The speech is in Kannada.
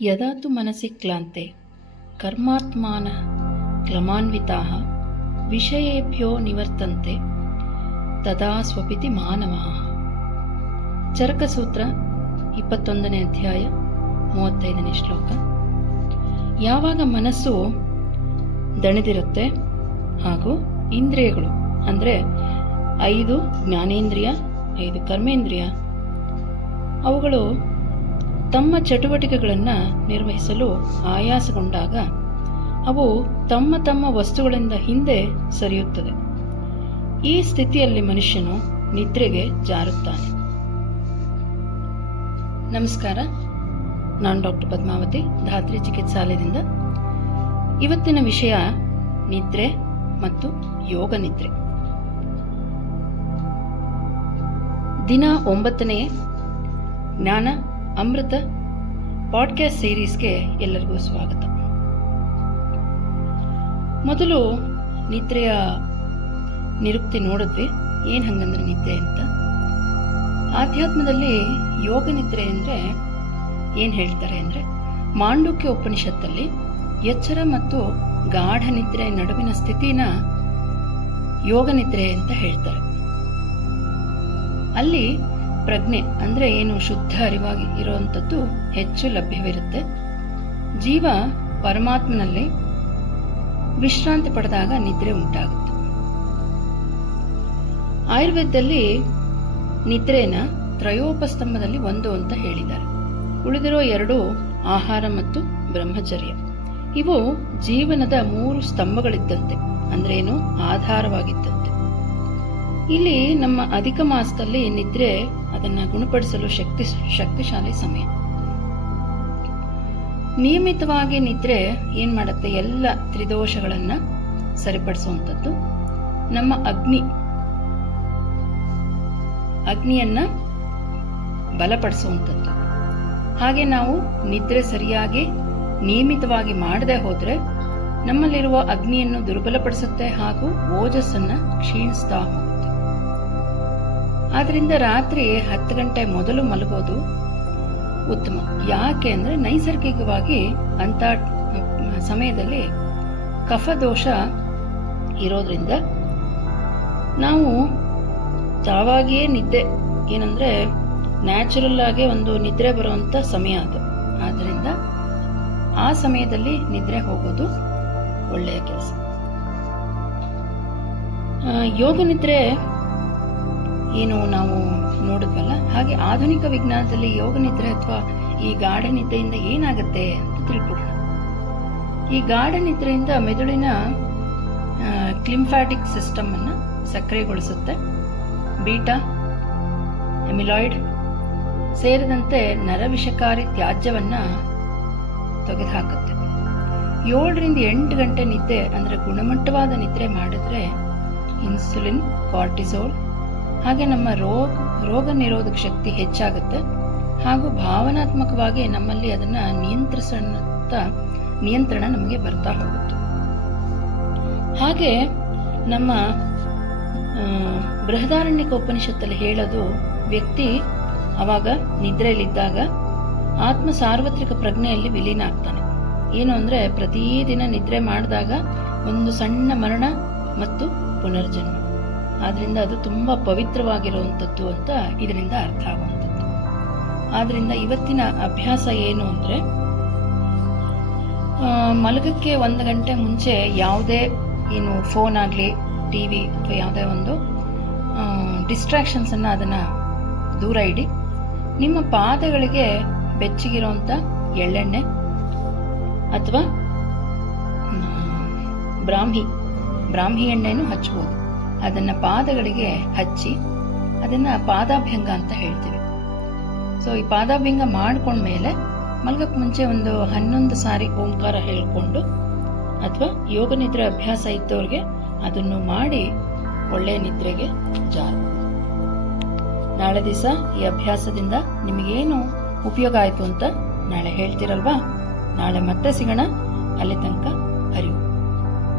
ಯದಾ ತು ಮನಸಿ ಕ್ಲಾಂತೆ ಕರ್ಮಾತ್ಮಾನಃ ಕ್ಲಮಾನ್ವಿತಾಃ ವಿಷಯೇಭ್ಯೋ ನಿವರ್ತಂತೆ ತದಾ ಸ್ವಪಿತಿ ಮಾನವಃ. ಚರಕಸೂತ್ರ 21ನೇ ಅಧ್ಯಾಯ 35ನೇ ಶ್ಲೋಕ. ಯಾವಾಗ ಮನಸ್ಸು ದಣಿದಿರುತ್ತೆ ಹಾಗೂ ಇಂದ್ರಿಯಗಳು ಅಂದರೆ 5 ಜ್ಞಾನೇಂದ್ರಿಯ 5 ಕರ್ಮೇಂದ್ರಿಯ ಅವುಗಳು ತಮ್ಮ ಚಟುವಟಿಕೆಗಳನ್ನು ನಿರ್ವಹಿಸಲು ಆಯಾಸಗೊಂಡಾಗ ಅವು ತಮ್ಮ ತಮ್ಮ ವಸ್ತುಗಳಿಂದ ಹಿಂದೆ ಸರಿಯುತ್ತದೆ. ಈ ಸ್ಥಿತಿಯಲ್ಲಿ ಮನುಷ್ಯನು ನಿದ್ರೆಗೆ ಜಾರುತ್ತಾನೆ. ನಮಸ್ಕಾರ, ನಾನು ಡಾಕ್ಟರ್ ಪದ್ಮಾವತಿ, ಧಾತ್ರಿ ಚಿಕಿತ್ಸಾಲಯದಿಂದ. ಇವತ್ತಿನ ವಿಷಯ ನಿದ್ರೆ ಮತ್ತು ಯೋಗ ನಿದ್ರೆ. ದಿನ 9ನೇ ಜ್ಞಾನ ಅಮೃತ ಪಾಡ್ಕಾಸ್ಟ್ ಸೀರೀಸ್ಗೆ ಎಲ್ಲರಿಗೂ ಸ್ವಾಗತ. ಮೊದಲು ನಿದ್ರೆಯ ನಿರುಕ್ತಿ ನೋಡಿದ್ವಿ, ಏನು ಹಂಗಂದ್ರೆ ನಿದ್ದೆ ಅಂತ. ಆಧ್ಯಾತ್ಮದಲ್ಲಿ ಯೋಗ ನಿದ್ರೆ ಅಂದರೆ ಏನು ಹೇಳ್ತಾರೆ ಅಂದರೆ, ಮಾಂಡುಕ್ಯ ಉಪನಿಷತ್ತಲ್ಲಿ ಎಚ್ಚರ ಮತ್ತು ಗಾಢ ನಿದ್ರೆ ನಡುವಿನ ಸ್ಥಿತಿನ ಯೋಗ ನಿದ್ರೆ ಅಂತ ಹೇಳ್ತಾರೆ. ಅಲ್ಲಿ ಪ್ರಜ್ಞೆ ಅಂದರೆ ಏನು ಶುದ್ಧ ಅರಿವಾಗಿ ಇರುವಂಥದ್ದು ಹೆಚ್ಚು ಲಭ್ಯವಿರುತ್ತೆ. ಜೀವ ಪರಮಾತ್ಮನಲ್ಲಿ ವಿಶ್ರಾಂತಿ ಪಡೆದಾಗ ನಿದ್ರೆ ಉಂಟಾಗುತ್ತೆ. ಆಯುರ್ವೇದದಲ್ಲಿ ನಿದ್ರೆನ ತ್ರಯೋಪಸ್ತಂಭದಲ್ಲಿ 1 ಅಂತ ಹೇಳಿದ್ದಾರೆ. ಉಳಿದಿರೋ 2 ಆಹಾರ ಮತ್ತು ಬ್ರಹ್ಮಚರ್ಯ. ಇವು ಜೀವನದ 3 ಸ್ತಂಭಗಳಿದ್ದಂತೆ, ಅಂದ್ರೇನು ಆಧಾರವಾಗಿದ್ದಂತೆ. ಇಲ್ಲಿ ನಮ್ಮ ಅಧಿಕ ಮಾಸದಲ್ಲಿ ನಿದ್ರೆ ಅದನ್ನು ಗುಣಪಡಿಸಲು ಶಕ್ತಿಶಾಲಿ ಸಮಯ. ನಿಯಮಿತವಾಗಿ ನಿದ್ರೆ ಏನ್ ಮಾಡುತ್ತೆ, ಎಲ್ಲ ತ್ರಿದೋಷಗಳನ್ನ ಸರಿಪಡಿಸುವಂಥದ್ದು. ನಮ್ಮ ಅಗ್ನಿಯನ್ನ ಬಲಪಡಿಸುವಂಥದ್ದು. ಹಾಗೆ ನಾವು ನಿದ್ರೆ ಸರಿಯಾಗಿ ನಿಯಮಿತವಾಗಿ ಮಾಡದೆ ಹೋದ್ರೆ ನಮ್ಮಲ್ಲಿರುವ ಅಗ್ನಿಯನ್ನು ದುರ್ಬಲಪಡಿಸುತ್ತೆ ಹಾಗೂ ಓಜಸ್ಸನ್ನ ಕ್ಷೀಣಿಸ್ತಾ ಹೋಗುತ್ತೆ. ಆದ್ರಿಂದ ರಾತ್ರಿ 10 ಗಂಟೆ ಮೊದಲು ಮಲಗೋದು ಉತ್ತಮ. ಯಾಕೆ ಅಂದ್ರೆ ನೈಸರ್ಗಿಕವಾಗಿ ಅಂತ ಸಮಯದಲ್ಲಿ ಕಫದೋಷ ಇರೋದ್ರಿಂದ ನಾವು ತಾವಾಗಿಯೇ ನಿದ್ದೆ ಏನಂದ್ರೆ ನ್ಯಾಚುರಲ್ ಆಗಿ ಒಂದು ನಿದ್ರೆ ಬರುವಂತ ಸಮಯ ಅದು. ಆದ್ರಿಂದ ಆ ಸಮಯದಲ್ಲಿ ನಿದ್ರೆ ಹೋಗೋದು ಒಳ್ಳೆಯ ಕೆಲಸ. ಯೋಗ ನಿದ್ರೆ ಏನು ನಾವು ನೋಡಿದ್ವಲ್ಲ, ಹಾಗೆ ಆಧುನಿಕ ವಿಜ್ಞಾನದಲ್ಲಿ ಯೋಗ ನಿದ್ರೆ ಅಥವಾ ಈ ಗಾಢ ನಿದ್ರೆಯಿಂದ ಏನಾಗುತ್ತೆ ಅಂತ ತಿಳ್ಕೊಳ್ಳೋಣ. ಈ ಗಾಢ ನಿದ್ರೆಯಿಂದ ಮೆದುಳಿನ ಕ್ಲಿಂಫ್ಯಾಟಿಕ್ ಸಿಸ್ಟಮ್ ಅನ್ನ ಸಕ್ರಿಯಗೊಳಿಸುತ್ತೆ. ಬೀಟಾ ಎಮಿಲಾಯ್ಡ್ ಸೇರಿದಂತೆ ನರವಿಷಕಾರಿ ತ್ಯಾಜ್ಯವನ್ನ ತೆಗೆದುಹಾಕುತ್ತೆ. 7 ರಿಂದ 8 ಗಂಟೆ ನಿದ್ದೆ ಅಂದ್ರೆ ಗುಣಮಟ್ಟವಾದ ನಿದ್ರೆ ಮಾಡಿದ್ರೆ ಇನ್ಸುಲಿನ್, ಕಾರ್ಟಿಸೋಲ್ ಹಾಗೆ ನಮ್ಮ ರೋಗ ನಿರೋಧಕ ಶಕ್ತಿ ಹೆಚ್ಚಾಗುತ್ತೆ ಹಾಗೂ ಭಾವನಾತ್ಮಕವಾಗಿ ನಮ್ಮಲ್ಲಿ ಅದನ್ನ ನಿಯಂತ್ರಣ ನಮಗೆ ಬರ್ತಾ ಹೋಗುತ್ತೆ. ಹಾಗೆ ನಮ್ಮ ಬೃಹದಾರಣ್ಯಕ ಉಪನಿಷತ್ತಲ್ಲಿ ಹೇಳೋದು, ವ್ಯಕ್ತಿ ಅವಾಗ ನಿದ್ರೆಯಲ್ಲಿದ್ದಾಗ ಆತ್ಮ ಸಾರ್ವತ್ರಿಕ ಪ್ರಜ್ಞೆಯಲ್ಲಿ ವಿಲೀನ ಆಗ್ತಾನೆ. ಏನು ಅಂದ್ರೆ ಪ್ರತಿದಿನ ನಿದ್ರೆ ಮಾಡಿದಾಗ ಒಂದು ಸಣ್ಣ ಮರಣ ಮತ್ತು ಪುನರ್ಜನ್ಮ. ಆದ್ರಿಂದ ಅದು ತುಂಬಾ ಪವಿತ್ರವಾಗಿರುವಂಥದ್ದು ಅಂತ ಇದರಿಂದ ಅರ್ಥ ಆಗುವಂಥದ್ದು. ಆದ್ರಿಂದ ಇವತ್ತಿನ ಅಭ್ಯಾಸ ಏನು ಅಂದ್ರೆ, ಮಲಗಕ್ಕೆ 1 ಗಂಟೆ ಮುಂಚೆ ಯಾವುದೇ ಏನು ಫೋನ್ ಆಗಲಿ, ಟಿವಿ ಅಥವಾ ಯಾವುದೇ ಒಂದು ಡಿಸ್ಟ್ರಾಕ್ಷನ್ಸ್ ಅನ್ನ ಅದನ್ನ ದೂರ ಇಡಿ. ನಿಮ್ಮ ಪಾದಗಳಿಗೆ ಬೆಚ್ಚಗಿರುವಂತ ಎಳ್ಳೆಣ್ಣೆ ಅಥವಾ ಬ್ರಾಹ್ಮಿ ಎಣ್ಣೆನೂ ಹಚ್ಚಬಹುದು. ಅದನ್ನ ಪಾದಗಳಿಗೆ ಹಚ್ಚಿ ಅದನ್ನ ಪಾದಾಭ್ಯಂಗ ಅಂತ ಹೇಳ್ತೀವಿ. ಸೊ ಈ ಪಾದಾಭ್ಯಂಗ ಮಾಡ್ಕೊಂಡ್ಮೇಲೆ ಮಲಗಕ್ಕೆ ಮುಂಚೆ ಒಂದು 11 ಸಾರಿ ಓಂಕಾರ ಹೇಳ್ಕೊಂಡು, ಅಥವಾ ಯೋಗ ನಿದ್ರೆ ಅಭ್ಯಾಸ ಇದ್ದವ್ರಿಗೆ ಅದನ್ನು ಮಾಡಿ ಒಳ್ಳೆಯ ನಿದ್ರೆಗೆ ಜಾರಬಹುದು. ನಾಳೆ ದಿವಸ ಈ ಅಭ್ಯಾಸದಿಂದ ನಿಮಗೇನು ಉಪಯೋಗ ಆಯಿತು ಅಂತ ನಾಳೆ ಹೇಳ್ತೀರಲ್ವಾ? ನಾಳೆ ಮತ್ತೆ ಸಿಗೋಣ. ಅಲ್ಲಿ ತನಕ ಹರಿವು.